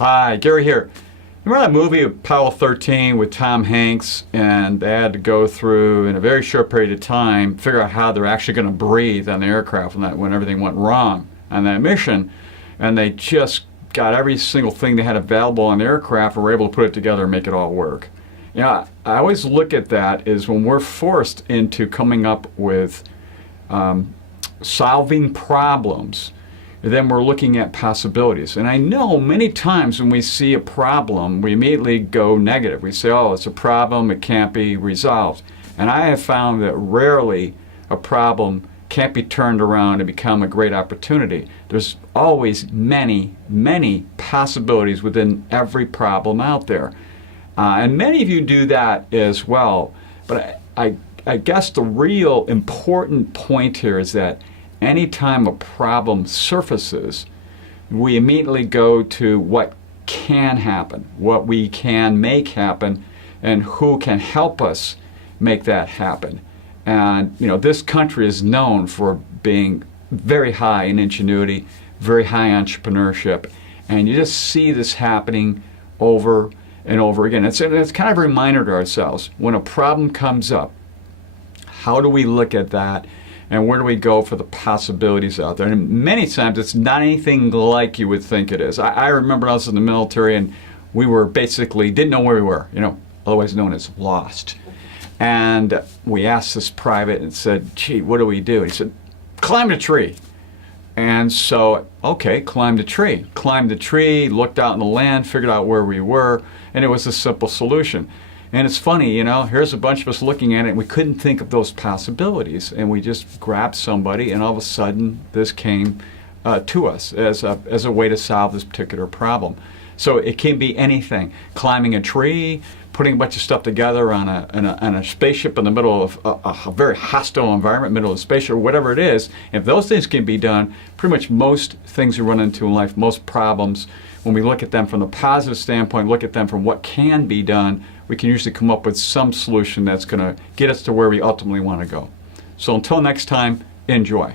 Hi, Gary here. Remember that movie Apollo 13 with Tom Hanks, and they had to go through, in a very short period of time, figure out how they're actually going to breathe on the aircraft when everything went wrong on that mission, and they just got every single thing they had available on the aircraft and were able to put it together and make it all work. You know, I always look at that as when we're forced into coming up with solving problems, then we're looking at possibilities. And I know many times when we see a problem, we immediately go negative. We say, oh, it's a problem, it can't be resolved. And I have found that rarely a problem can't be turned around and become a great opportunity. There's always many, many possibilities within every problem out there. And many of you do that as well. But I guess the real important point here is that anytime a problem surfaces, we immediately go to what can happen, what we can make happen, and who can help us make that happen. And you know, this country is known for being very high in ingenuity, very high entrepreneurship, and you just see this happening over and over again. It's kind of a reminder to ourselves, when a problem comes up, how do we look at that? And where do we go for the possibilities out there? And many times it's not anything like you would think it is. I remember I was in the military and we were basically, didn't know where we were, you know, otherwise known as lost. And we asked this private and said, gee, what do we do? And he said, climb a tree. And so, okay, climbed a tree. Climbed the tree, looked out in the land, figured out where we were, and it was a simple solution. And it's funny, you know, here's a bunch of us looking at it and we couldn't think of those possibilities, and we just grabbed somebody and all of a sudden this came to us as a way to solve this particular problem. So it can be anything: climbing a tree, putting a bunch of stuff together on a spaceship in the middle of a very hostile environment, middle of the spaceship, or whatever it is. If those things can be done, pretty much most things we run into in life, most problems, when we look at them from the positive standpoint, look at them from what can be done, we can usually come up with some solution that's going to get us to where we ultimately want to go. So until next time, enjoy.